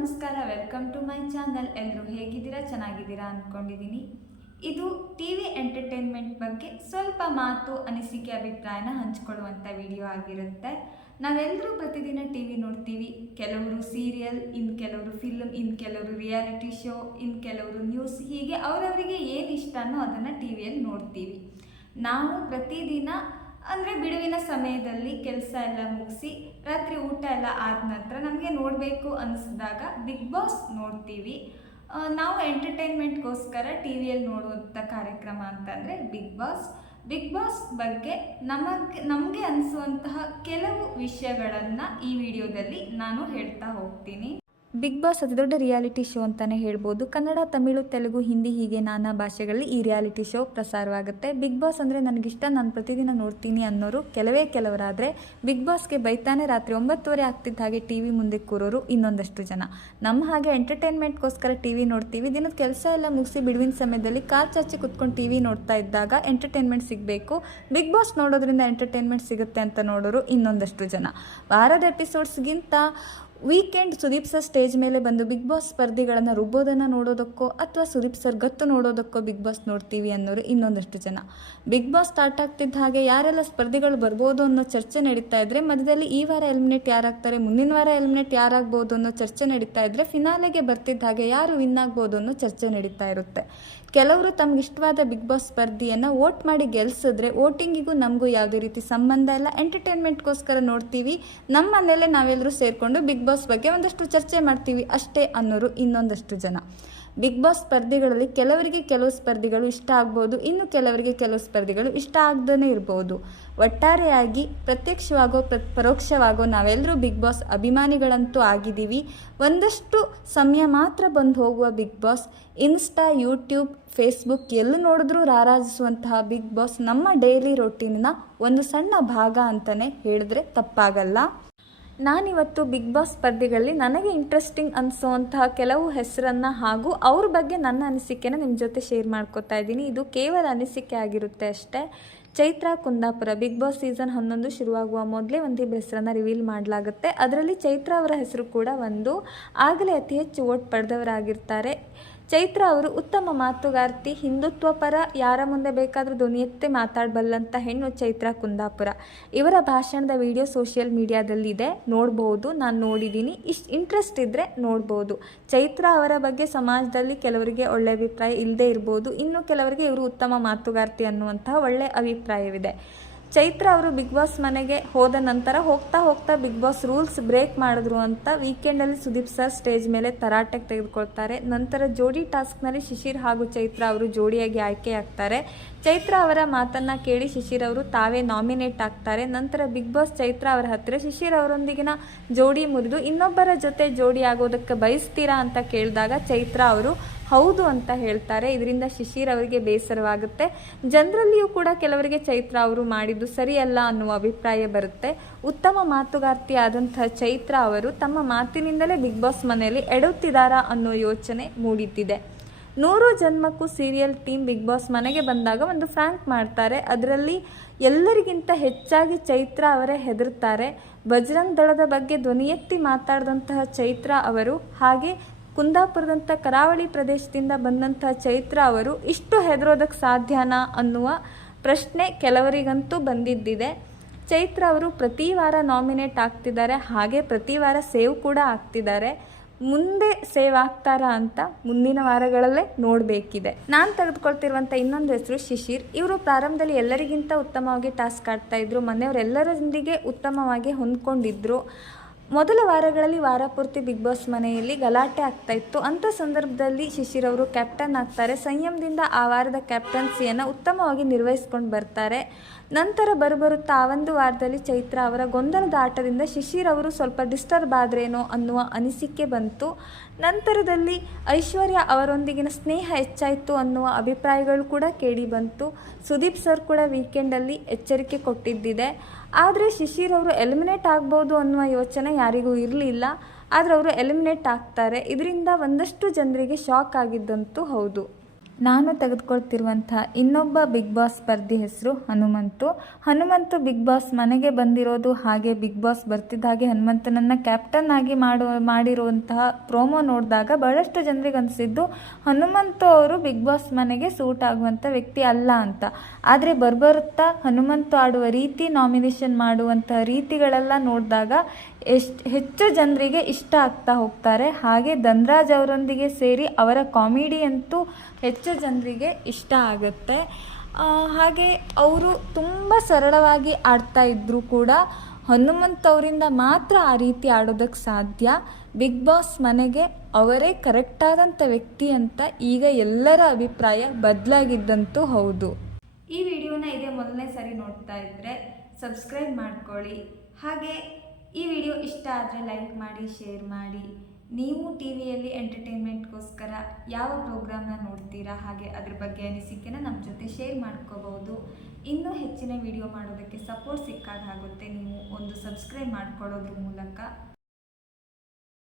ನಮಸ್ಕಾರ, welcome to my channel. ಎಲ್ಲರೂ ಹೇಗಿದ್ದೀರಾ? ಚೆನ್ನಾಗಿದ್ದೀರಾ ಅಂದ್ಕೊಂಡಿದ್ದೀನಿ. ಇದು ಟಿ ವಿ ಎಂಟರ್ಟೈನ್ಮೆಂಟ್ ಬಗ್ಗೆ ಸ್ವಲ್ಪ ಮಾತು, ಅನಿಸಿಕೆ, ಅಭಿಪ್ರಾಯನ ಹಂಚಿಕೊಳ್ಳುವಂಥ ವಿಡಿಯೋ ಆಗಿರುತ್ತೆ. ನಾವೆಲ್ಲರೂ ಪ್ರತಿದಿನ ಟಿ ವಿ ನೋಡ್ತೀವಿ. ಕೆಲವರು ಸೀರಿಯಲ್, ಇನ್ನು ಕೆಲವರು ಫಿಲ್ಮ್, ಇನ್ನು ಕೆಲವರು ರಿಯಾಲಿಟಿ ಶೋ, ಇನ್ನು ಕೆಲವರು ನ್ಯೂಸ್. ಹೀಗೆ ಅವರವರಿಗೆ ಏನು ಇಷ್ಟನೋ ಅದನ್ನು ಟಿ ವಿಯಲ್ಲಿ ನೋಡ್ತೀವಿ. ನಾವು ಪ್ರತಿದಿನ ಅಂದರೆ ಬಿಡುವಿನ ಸಮಯದಲ್ಲಿ ಕೆಲಸ ಎಲ್ಲ ಮುಗಿಸಿ ರಾತ್ರಿ ಊಟ ಎಲ್ಲ ಆದ ನಂತರ ನಮಗೆ ನೋಡಬೇಕು ಅನಿಸಿದಾಗ ಬಿಗ್ ಬಾಸ್ ನೋಡ್ತೀವಿ. ನಾವು ಎಂಟರ್ಟೈನ್ಮೆಂಟ್ಗೋಸ್ಕರ ಟಿ ವಿಯಲ್ಲಿ ನೋಡುವಂಥ ಕಾರ್ಯಕ್ರಮ ಅಂತಂದರೆ ಬಿಗ್ ಬಾಸ್ ಬಗ್ಗೆ ನಮಗೆ ಅನಿಸುವಂತಹ ಕೆಲವು ವಿಷಯಗಳನ್ನು ಈ ವಿಡಿಯೋದಲ್ಲಿ ನಾನು ಹೇಳ್ತಾ ಹೋಗ್ತೀನಿ. ಬಿಗ್ ಬಾಸ್ ಅತಿ ದೊಡ್ಡ ರಿಯಾಲಿಟಿ ಶೋ ಅಂತಲೇ ಹೇಳ್ಬೋದು. ಕನ್ನಡ, ತಮಿಳು, ತೆಲುಗು, ಹಿಂದಿ ಹೀಗೆ ನಾನಾ ಭಾಷೆಗಳಲ್ಲಿ ಈ ರಿಯಾಲಿಟಿ ಶೋ ಪ್ರಸಾರವಾಗುತ್ತೆ. ಬಿಗ್ ಬಾಸ್ ಅಂದರೆ ನನಗಿಷ್ಟ, ನಾನು ಪ್ರತಿದಿನ ನೋಡ್ತೀನಿ ಅನ್ನೋರು ಕೆಲವರಾದರೆ ಬಿಗ್ ಬಾಸ್ಗೆ ಬೈತಾನೆ ರಾತ್ರಿ 9:30 ಆಗ್ತಿದ್ದ ಹಾಗೆ ಟಿ ವಿ ಮುಂದೆ ಕೂರೋರು ಇನ್ನೊಂದಷ್ಟು ಜನ. ನಮ್ಮ ಹಾಗೆ ಎಂಟರ್ಟೈನ್ಮೆಂಟ್ಗೋಸ್ಕರ ಟಿ ವಿ ನೋಡ್ತೀವಿ. ದಿನದ ಕೆಲಸ ಎಲ್ಲ ಮುಗಿಸಿ ಬಿಡುವಿನ ಸಮಯದಲ್ಲಿ ಕಾರ್ ಚಾಚಿ ಕುತ್ಕೊಂಡು ಟಿ ವಿ ನೋಡ್ತಾ ಇದ್ದಾಗ ಎಂಟರ್ಟೈನ್ಮೆಂಟ್ ಸಿಗಬೇಕು, ಬಿಗ್ ಬಾಸ್ ನೋಡೋದ್ರಿಂದ ಎಂಟರ್ಟೈನ್ಮೆಂಟ್ ಸಿಗುತ್ತೆ ಅಂತ ನೋಡೋರು ಇನ್ನೊಂದಷ್ಟು ಜನ. ವಾರದ ಎಪಿಸೋಡ್ಸ್ಗಿಂತ ವೀಕೆಂಡ್ ಸುದೀಪ್ ಸರ್ ಸ್ಟೇಜ್ ಮೇಲೆ ಬಂದು ಬಿಗ್ ಬಾಸ್ ಸ್ಪರ್ಧಿಗಳನ್ನು ರುಬ್ಬೋದನ್ನು ನೋಡೋದಕ್ಕೋ ಅಥವಾ ಸುದೀಪ್ ಸರ್ ಗತ್ತು ನೋಡೋದಕ್ಕೋ ಬಿಗ್ ಬಾಸ್ ನೋಡ್ತೀವಿ ಅನ್ನೋರು ಇನ್ನೊಂದಷ್ಟು ಜನ. ಬಿಗ್ ಬಾಸ್ ಸ್ಟಾರ್ಟ್ ಆಗ್ತಿದ್ದ ಹಾಗೆ ಯಾರೆಲ್ಲ ಸ್ಪರ್ಧಿಗಳು ಬರ್ಬೋದು ಅನ್ನೋ ಚರ್ಚೆ ನಡೀತಾ ಇದ್ರೆ, ಮಧ್ಯದಲ್ಲಿ ಈ ವಾರ ಎಲಿಮಿನೇಟ್ ಯಾರಾಗ್ತಾರೆ, ಮುಂದಿನ ವಾರ ಎಲಿಮಿನೇಟ್ ಯಾರಾಗ್ಬೋದು ಅನ್ನೋ ಚರ್ಚೆ ನಡೀತಾ ಇದ್ರೆ, ಫಿನಾಲೆಗೆ ಬರ್ತಿದ್ದ ಹಾಗೆ ಯಾರು ವಿನ್ ಆಗ್ಬೋದು ಅನ್ನೋ ಚರ್ಚೆ ನಡೀತಾ ಇರುತ್ತೆ. ಕೆಲವರು ತಮ್ಗೆ ಇಷ್ಟವಾದ ಬಿಗ್ ಬಾಸ್ ಸ್ಪರ್ಧಿಯನ್ನು ವೋಟ್ ಮಾಡಿ ಗೆಲ್ಸಿದ್ರೆ ವೋಟಿಂಗಿಗೂ ನಮಗೂ ಯಾವುದೇ ರೀತಿ ಸಂಬಂಧ ಇಲ್ಲ, ಎಂಟರ್ಟೈನ್ಮೆಂಟ್ಗೋಸ್ಕರ ನೋಡ್ತೀವಿ, ನಮ್ಮ ಮನೆಯಲ್ಲೇ ನಾವೆಲ್ಲರೂ ಸೇರಿಕೊಂಡು ಬಿಗ್ ಬಾಸ್ ಬಗ್ಗೆ ಒಂದಷ್ಟು ಚರ್ಚೆ ಮಾಡ್ತೀವಿ ಅಷ್ಟೇ ಅನ್ನೋರು ಇನ್ನೊಂದಷ್ಟು ಜನ. ಬಿಗ್ ಬಾಸ್ ಸ್ಪರ್ಧಿಗಳಲ್ಲಿ ಕೆಲವರಿಗೆ ಕೆಲವು ಸ್ಪರ್ಧಿಗಳು ಇಷ್ಟ ಆಗ್ಬೋದು, ಇನ್ನು ಕೆಲವರಿಗೆ ಕೆಲವು ಸ್ಪರ್ಧಿಗಳು ಇಷ್ಟ ಆಗದೇ ಇರ್ಬೋದು. ಒಟ್ಟಾರೆಯಾಗಿ ಪ್ರತ್ಯಕ್ಷವಾಗೋ ಪರೋಕ್ಷವಾಗೋ ನಾವೆಲ್ಲರೂ ಬಿಗ್ ಬಾಸ್ ಅಭಿಮಾನಿಗಳಂತೂ ಆಗಿದ್ದೀವಿ. ಒಂದಷ್ಟು ಸಮಯ ಮಾತ್ರ ಬಂದು ಹೋಗುವ Bigg Boss, Insta, YouTube, Facebook ಎಲ್ಲೂ ನೋಡಿದ್ರೂ ರಾರಾಜಿಸುವಂತಹ ಬಿಗ್ ಬಾಸ್ ನಮ್ಮ ಡೈಲಿ ರೊಟೀನಿನ ಒಂದು ಸಣ್ಣ ಭಾಗ ಅಂತಲೇ ಹೇಳಿದ್ರೆ ತಪ್ಪಾಗಲ್ಲ. ನಾನಿವತ್ತು ಬಿಗ್ ಬಾಸ್ ಸ್ಪರ್ಧಿಗಳಲ್ಲಿ ನನಗೆ ಇಂಟ್ರೆಸ್ಟಿಂಗ್ ಅನಿಸೋವಂತಹ ಕೆಲವು ಹೆಸರನ್ನು ಹಾಗೂ ಅವ್ರ ಬಗ್ಗೆ ನನ್ನ ಅನಿಸಿಕೆನ ನಿಮ್ಮ ಜೊತೆ ಶೇರ್ ಮಾಡ್ಕೋತಾ ಇದ್ದೀನಿ. ಇದು ಕೇವಲ ಅನಿಸಿಕೆ ಆಗಿರುತ್ತೆ ಅಷ್ಟೇ. Chaitra Kundapura Bigg Boss season 11 ಶುರುವಾಗುವ ಮೊದಲೇ ಒಂದಿಬ್ಬರು ಹೆಸರನ್ನು ರಿವೀಲ್ ಮಾಡಲಾಗುತ್ತೆ. ಅದರಲ್ಲಿ ಚೈತ್ರಾ ಅವರ ಹೆಸರು ಕೂಡ ಒಂದು. ಆಗಲೇ ಅತಿ ಹೆಚ್ಚು ವೋಟ್ ಪಡೆದವರಾಗಿರ್ತಾರೆ. ಚೈತ್ರಾ ಅವರು ಉತ್ತಮ ಮಾತುಗಾರ್ತಿ, ಹಿಂದುತ್ವ ಪರ, ಯಾರ ಮುಂದೆ ಬೇಕಾದರೂ ಧ್ವನಿ ಎತ್ತಿ ಮಾತಾಡಬಲ್ಲಂಥ ಹೆಣ್ಣು ಚೈತ್ರಾ ಕುಂದಾಪುರ. ಇವರ ಭಾಷಣದ ವಿಡಿಯೋ ಸೋಷಿಯಲ್ ಮೀಡಿಯಾದಲ್ಲಿದೆ, ನೋಡ್ಬೋದು. ನಾನು ನೋಡಿದ್ದೀನಿ. ಇಂಟ್ರೆಸ್ಟ್ ಇದ್ದರೆ ನೋಡ್ಬೋದು. ಚೈತ್ರಾ ಅವರ ಬಗ್ಗೆ ಸಮಾಜದಲ್ಲಿ ಕೆಲವರಿಗೆ ಒಳ್ಳೆಯ ಅಭಿಪ್ರಾಯ ಇಲ್ಲದೇ ಇರ್ಬೋದು, ಇನ್ನು ಕೆಲವರಿಗೆ ಇವರು ಉತ್ತಮ ಮಾತುಗಾರ್ತಿ ಅನ್ನುವಂತಹ ಒಳ್ಳೆಯ ಅಭಿಪ್ರಾಯವಿದೆ. ಚೈತ್ರಾ ಅವರು ಬಿಗ್ ಬಾಸ್ ಮನೆಗೆ ಹೋದ ನಂತರ ಹೋಗ್ತಾ ಬಿಗ್ ಬಾಸ್ ರೂಲ್ಸ್ ಬ್ರೇಕ್ ಮಾಡಿದ್ರು ಅಂತ ವೀಕೆಂಡಲ್ಲಿ ಸುದೀಪ್ ಸರ್ ಸ್ಟೇಜ್ ಮೇಲೆ ತರಾಟೆಗೆ ತೆಗೆದುಕೊಳ್ತಾರೆ. ನಂತರ ಜೋಡಿ ಟಾಸ್ಕ್ನಲ್ಲಿ ಶಿಶಿರ್ ಹಾಗೂ ಚೈತ್ರಾ ಅವರು ಜೋಡಿಯಾಗಿ ಆಯ್ಕೆಯಾಗ್ತಾರೆ. ಚೈತ್ರಾ ಅವರ ಮಾತನ್ನು ಕೇಳಿ ಶಿಶಿರ್ ಅವರು ತಾವೇ ನಾಮಿನೇಟ್ ಆಗ್ತಾರೆ. ನಂತರ ಬಿಗ್ ಬಾಸ್ ಚೈತ್ರಾ ಅವರ ಹತ್ತಿರ ಶಿಶಿರ್ ಅವರೊಂದಿಗಿನ ಜೋಡಿ ಮುರಿದು ಇನ್ನೊಬ್ಬರ ಜೊತೆ ಜೋಡಿ ಆಗೋದಕ್ಕೆ ಬಯಸ್ತೀರಾ ಅಂತ ಕೇಳಿದಾಗ ಚೈತ್ರಾ ಅವರು ಹೌದು ಅಂತ ಹೇಳ್ತಾರೆ. ಇದರಿಂದ ಶಿಶಿರ್ ಅವರಿಗೆ ಬೇಸರವಾಗುತ್ತೆ. ಜನರಲ್ಲಿಯೂ ಕೂಡ ಕೆಲವರಿಗೆ ಚೈತ್ರಾ ಅವರು ಮಾಡಿದ್ದು ಸರಿಯಲ್ಲ ಅನ್ನುವ ಅಭಿಪ್ರಾಯ ಬರುತ್ತೆ. ಉತ್ತಮ ಮಾತುಗಾರ್ತಿ ಆದಂತಹ ಚೈತ್ರಾ ಅವರು ತಮ್ಮ ಮಾತಿನಿಂದಲೇ ಬಿಗ್ ಬಾಸ್ ಮನೆಯಲ್ಲಿ ಎಡುತ್ತಿದ್ದಾರಾ ಅನ್ನೋ ಯೋಚನೆ ಮೂಡಿದ್ದಿದೆ. 100 ಜನ್ಮಕ್ಕೂ ಸೀರಿಯಲ್ ಟೀಮ್ ಬಿಗ್ ಬಾಸ್ ಮನೆಗೆ ಬಂದಾಗ ಒಂದು ಫ್ರ್ಯಾಂಕ್ ಮಾಡ್ತಾರೆ. ಅದರಲ್ಲಿ ಎಲ್ಲರಿಗಿಂತ ಹೆಚ್ಚಾಗಿ ಚೈತ್ರಾ ಅವರೇ ಹೆದರ್ತಾರೆ. ಬಜರಂಗ್ ದಳದ ಬಗ್ಗೆ ಧ್ವನಿ ಎತ್ತಿ ಮಾತಾಡಿದಂತಹ ಚೈತ್ರಾ ಅವರು, ಹಾಗೆ ಕುಂದಾಪುರದಂಥ ಕರಾವಳಿ ಪ್ರದೇಶದಿಂದ ಬಂದಂಥ ಚೈತ್ರಾ ಅವರು ಇಷ್ಟು ಹೆದರೋದಕ್ಕೆ ಸಾಧ್ಯನಾ ಅನ್ನುವ ಪ್ರಶ್ನೆ ಕೆಲವರಿಗಂತೂ ಬಂದಿದ್ದಿದೆ. ಚೈತ್ರಾ ಅವರು ಪ್ರತಿ ವಾರ ನಾಮಿನೇಟ್ ಆಗ್ತಿದ್ದಾರೆ, ಹಾಗೆ ಪ್ರತಿ ವಾರ ಸೇವ್ ಕೂಡ ಆಗ್ತಿದ್ದಾರೆ. ಮುಂದೆ ಸೇವ್ ಆಗ್ತಾರಾ ಅಂತ ಮುಂದಿನ ವಾರಗಳಲ್ಲೇ ನೋಡಬೇಕಿದೆ. ನಾನು ತೆಗೆದುಕೊಳ್ತಿರುವಂಥ ಇನ್ನೊಂದು ಹೆಸರು ಶಿಶಿರ್. ಇವರು ಪ್ರಾರಂಭದಲ್ಲಿ ಎಲ್ಲರಿಗಿಂತ ಉತ್ತಮವಾಗಿ ಟಾಸ್ಕ್ ಆಡ್ತಾಯಿದ್ರು. ಮನೆಯವರೆಲ್ಲರೊಂದಿಗೆ ಉತ್ತಮವಾಗಿ ಹೊಂದ್ಕೊಂಡಿದ್ರು. ಮೊದಲ ವಾರಗಳಲ್ಲಿ ವಾರ ಪೂರ್ತಿ ಬಿಗ್ ಬಾಸ್ ಮನೆಯಲ್ಲಿ ಗಲಾಟೆ ಆಗ್ತಾಯಿತ್ತು. ಅಂಥ ಸಂದರ್ಭದಲ್ಲಿ ಶಿಶಿರ್ ಅವರು ಕ್ಯಾಪ್ಟನ್ ಆಗ್ತಾರೆ. ಸಂಯಮದಿಂದ ಆ ವಾರದ ಕ್ಯಾಪ್ಟನ್ಸಿಯನ್ನು ಉತ್ತಮವಾಗಿ ನಿರ್ವಹಿಸ್ಕೊಂಡು ಬರ್ತಾರೆ. ನಂತರ ಬರುತ್ತಾ ಆ ಒಂದು ವಾರದಲ್ಲಿ ಚೈತ್ರಾ ಅವರ ಗೊಂದಲದ ಆಟದಿಂದ ಶಿಶಿರ್ ಅವರು ಸ್ವಲ್ಪ ಡಿಸ್ಟರ್ಬ್ ಆದ್ರೇನೋ ಅನ್ನುವ ಅನಿಸಿಕೆ ಬಂತು. ನಂತರದಲ್ಲಿ ಐಶ್ವರ್ಯ ಅವರೊಂದಿಗಿನ ಸ್ನೇಹ ಹೆಚ್ಚಾಯಿತು ಅನ್ನುವ ಅಭಿಪ್ರಾಯಗಳು ಕೂಡ ಕೇಳಿ ಬಂತು. ಸುದೀಪ್ ಸರ್ ಕೂಡ ವೀಕೆಂಡಲ್ಲಿ ಎಚ್ಚರಿಕೆ ಕೊಟ್ಟಿದ್ದಿದೆ. ಆದರೆ ಶಿಶಿರ್ ಅವರು ಎಲಿಮಿನೇಟ್ ಆಗ್ಬೋದು ಅನ್ನುವ ಯೋಚನೆ ಯಾರಿಗೂ ಇರಲಿಲ್ಲ. ಆದರೆ ಅವರು ಎಲಿಮಿನೇಟ್ ಆಗ್ತಾರೆ. ಇದರಿಂದ ಒಂದಷ್ಟು ಜನರಿಗೆ ಶಾಕ್ ಆಗಿದ್ದಂತೂ ಹೌದು. ನಾನು ತೆಗೆದುಕೊಳ್ತಿರುವಂಥ ಇನ್ನೊಬ್ಬ ಬಿಗ್ ಬಾಸ್ ಸ್ಪರ್ಧಿ ಹೆಸರು ಹನುಮಂತು ಬಿಗ್ ಬಾಸ್ ಮನೆಗೆ ಬಂದಿರೋದು, ಹಾಗೆ ಬಿಗ್ ಬಾಸ್ ಬರ್ತಿದ್ದ ಹಾಗೆ ಹನುಮಂತನನ್ನು ಕ್ಯಾಪ್ಟನ್ ಆಗಿ ಮಾಡಿರುವಂತಹ ಪ್ರೋಮೋ ನೋಡಿದಾಗ ಬಹಳಷ್ಟು ಜನರಿಗೆ ಅನಿಸಿದ್ದು ಹನುಮಂತು ಅವರು ಬಿಗ್ ಬಾಸ್ ಮನೆಗೆ ಸೂಟ್ ಆಗುವಂಥ ವ್ಯಕ್ತಿ ಅಲ್ಲ ಅಂತ. ಆದರೆ ಬರ್ಬರುತ್ತಾ ಹನುಮಂತು ಆಡುವ ರೀತಿ, ನಾಮಿನೇಷನ್ ಮಾಡುವಂತಹ ರೀತಿಗಳೆಲ್ಲ ನೋಡಿದಾಗ ಹೆಚ್ಚು ಜನರಿಗೆ ಇಷ್ಟ ಆಗ್ತಾ ಹೋಗ್ತಾರೆ. ಹಾಗೆ ಧನ್ರಾಜ್ ಅವರೊಂದಿಗೆ ಸೇರಿ ಅವರ ಕಾಮಿಡಿ ಅಂತೂ ಹೆಚ್ಚು ಜನರಿಗೆ ಇಷ್ಟ ಆಗುತ್ತೆ. ಹಾಗೆ ಅವರು ತುಂಬ ಸರಳವಾಗಿ ಆಡ್ತಾ ಇದ್ದರೂ ಕೂಡ ಹನುಮಂತ್ ಅವರಿಂದ ಮಾತ್ರ ಆ ರೀತಿ ಆಡೋದಕ್ಕೆ ಸಾಧ್ಯ. ಬಿಗ್ ಬಾಸ್ ಮನೆಗೆ ಅವರೇ ಕರೆಕ್ಟಾದಂಥ ವ್ಯಕ್ತಿ ಅಂತ ಈಗ ಎಲ್ಲರ ಅಭಿಪ್ರಾಯ ಬದಲಾಗಿದ್ದಂತೂ ಹೌದು. ಈ ವಿಡಿಯೋನ ಇದೇ ಮೊದಲನೇ ಸರಿ ನೋಡ್ತಾ ಇದ್ದರೆ ಸಬ್ಸ್ಕ್ರೈಬ್ ಮಾಡ್ಕೊಳ್ಳಿ. ಹಾಗೆ ಈ ವಿಡಿಯೋ ಇಷ್ಟ ಆದರೆ ಲೈಕ್ ಮಾಡಿ, ಶೇರ್ ಮಾಡಿ. ನೀವು ಟಿ ವಿಯಲ್ಲಿ ಎಂಟರ್ಟೈನ್ಮೆಂಟ್ಗೋಸ್ಕರ ಯಾವ ಪ್ರೋಗ್ರಾಮ್ನ ನೋಡ್ತೀರಾ, ಹಾಗೆ ಅದ್ರ ಬಗ್ಗೆ ಅನಿಸಿಕೆನ ನಮ್ಮ ಜೊತೆ ಶೇರ್ ಮಾಡ್ಕೋಬಹುದು. ಇನ್ನೂ ಹೆಚ್ಚಿನ ವಿಡಿಯೋ ಮಾಡೋದಕ್ಕೆ ಸಪೋರ್ಟ್ ಸಿಕ್ಕಾಗುತ್ತೆ ನೀವು ಒಂದು ಸಬ್ಸ್ಕ್ರೈಬ್ ಮಾಡ್ಕೊಳ್ಳೋದ್ರ ಮೂಲಕ.